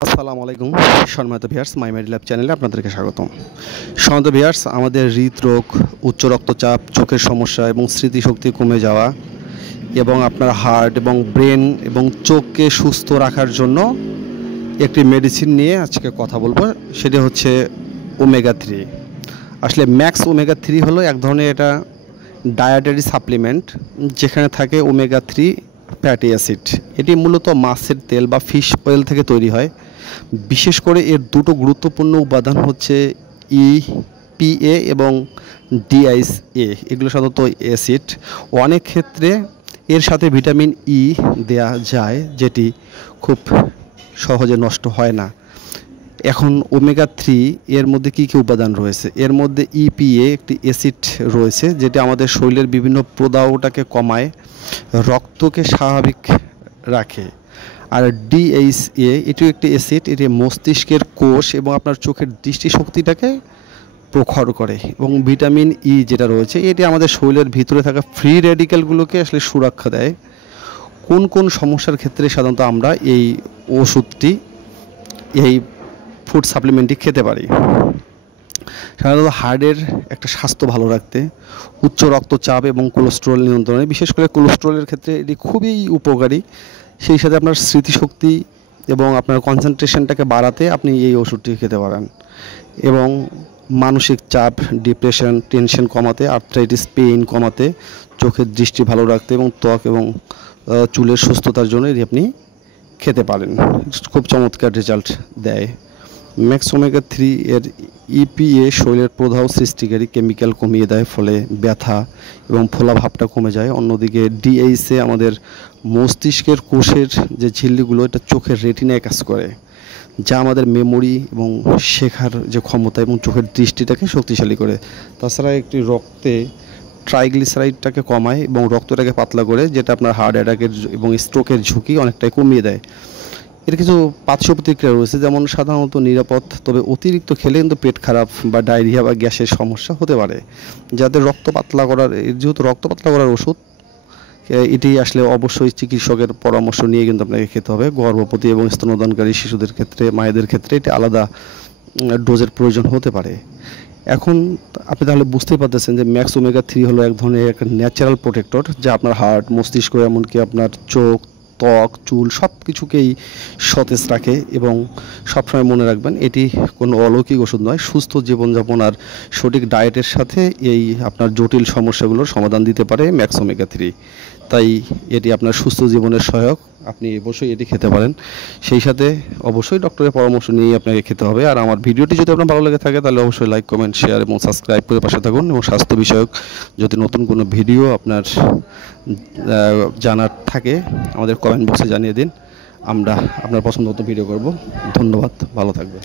আসসালামু আলাইকুম সম্মানিত ভিউয়ার্স, মাই মেডি ল্যাব চ্যানেলে আপনাদেরকে স্বাগতম। সম্মানিত ভিউয়ার্স, আমাদের হৃদরোগ, উচ্চ রক্তচাপ, চোখের সমস্যা এবং স্মৃতিশক্তি কমে যাওয়া এবং আপনার হার্ট এবং ব্রেন এবং চোখকে সুস্থ রাখার জন্য একটি মেডিসিন নিয়ে আজকে কথা বলবো। সেটি হচ্ছে ওমেগা 3। আসলে ম্যাক্স ওমেগা 3 হলো এক ধরনের এটা ডায়েটারি সাপ্লিমেন্ট, যেখানে থাকে ওমেগা 3 ফ্যাটি অ্যাসিড। এটি মূলত মাছের তেল বা ফিশ অয়েল থেকে তৈরি হয়। বিশেষ করে এর দুটো গুরুত্বপূর্ণ উপাদান হচ্ছে EPA এবং DIA। এগুলো সাধারণত অ্যাসিড। অনেক ক্ষেত্রে এর সাথে ভিটামিন ই দেয়া যায়, যেটি খুব সহজে নষ্ট হয় না। এখন ওমেগা 3 এর মধ্যে কী কী উপাদান রয়েছে? এর মধ্যে EPA একটি অ্যাসিড রয়েছে, যেটি আমাদের শরীরের বিভিন্ন প্রদাহটাকে কমায়, রক্তকে স্বাভাবিক রাখে। আর DHA এটিও একটি অ্যাসিড, এটি মস্তিষ্কের কোষ এবং আপনার চোখের দৃষ্টিশক্তিটাকে প্রখর করে। এবং ভিটামিন ই যেটা রয়েছে, এটি আমাদের শরীরের ভিতরে থাকা ফ্রি রেডিক্যালগুলোকে আসলে সুরক্ষা দেয়। কোন কোন সমস্যার ক্ষেত্রে সাধারণত আমরা এই ওষুধটি, এই ফুড সাপ্লিমেন্টটি খেতে পারি? সাধারণত হার্টের একটা স্বাস্থ্য ভালো রাখতে, উচ্চ রক্তচাপ এবং কোলেস্টেরল নিয়ন্ত্রণে, বিশেষ করে কোলেস্টেরলের ক্ষেত্রে এটি খুবই উপকারী। সেই সাথে আপনার স্মৃতিশক্তি এবং আপনার কনসেন্ট্রেশনটাকে বাড়াতে আপনি এই ওষুধটি খেতে পারেন। এবং মানসিক চাপ, ডিপ্রেশন, টেনশন কমাতে, আর্থ্রাইটিস পেইন কমাতে, চোখের দৃষ্টি ভালো রাখতে এবং ত্বক এবং চুলের সুস্থতার জন্য এটি আপনি খেতে পারেন। খুব চমৎকার রেজাল্ট দেয়। ম্যাক্স ওমেগা 3 এর EPA শরীরের প্রদাহ সৃষ্টিকারী কেমিক্যাল কমিয়ে দেয়, ফলে ব্যথা এবং ফোলাভাবটা কমে যায়। অন্যদিকে DHA আমাদের মস্তিষ্কের কোষের যে ঝিল্লিগুলো, এটা চোখের রেটিনায় কাজ করে, যা আমাদের মেমোরি এবং শেখার যে ক্ষমতা এবং চোখের দৃষ্টিটাকে শক্তিশালী করে। তাছাড়া একটি রক্তে ট্রাইগ্লিসারাইডটাকে কমায় এবং রক্তটাকে পাতলা করে, যেটা আপনার হার্ট অ্যাটাকের এবং স্ট্রোকের ঝুঁকি অনেকটাই কমিয়ে দেয়। এর কিছু পার্শ্ব প্রতিক্রিয়া রয়েছে, যেমন সাধারণত নিরাপদ, তবে অতিরিক্ত খেলে কিন্তু পেট খারাপ বা ডায়রিয়া বা গ্যাসের সমস্যা হতে পারে। যাদের রক্ত পাতলা করার, যেহেতু রক্ত পাতলা করার ওষুধ, এটি আসলে অবশ্যই চিকিৎসকের পরামর্শ নিয়ে কিন্তু আপনাকে খেতে হবে। গর্ভবতী এবং স্তন্যদানকারী শিশুদের ক্ষেত্রে, মায়েদের ক্ষেত্রে এটি আলাদা ডোজের প্রয়োজন হতে পারে। এখন আপনি তাহলে বুঝতেই পারতেছেন যে ম্যাক্স ওমেগা 3 হলো এক ধরনের একটা ন্যাচারাল প্রোটেক্টর, যা আপনার হার্ট, মস্তিষ্ক, এমনকি আপনার চোখ, ত্বক, চুল সব কিছুকেই সতেজ রাখে। এবং সবসময় মনে রাখবেন, এটি কোনো অলৌকিক ওষুধ নয়। সুস্থ জীবনযাপন আর সঠিক ডায়েটের সাথে এই আপনার জটিল সমস্যাগুলোর সমাধান দিতে পারে ম্যাক্স ওমেগা 3। তাই এটি আপনার সুস্থ জীবনের সহায়ক। আপনি অবশ্যই এটি খেতে পারেন। সেই সাথে অবশ্যই ডক্টরের পরামর্শ নিয়ে আপনাকে খেতে হবে। আর আমার ভিডিওটি যদি আপনার ভালো লেগে থাকে, তাহলে অবশ্যই লাইক, কমেন্ট, শেয়ার এবং সাবস্ক্রাইব করে পাশে থাকুন। এবং স্বাস্থ্য বিষয়ক যদি নতুন কোনো ভিডিও আপনার জানার থাকে, আমাদের কমেন্ট বক্সে জানিয়ে দিন। আমরা আপনার পছন্দ মতো ভিডিও করব। ধন্যবাদ, ভালো থাকবেন।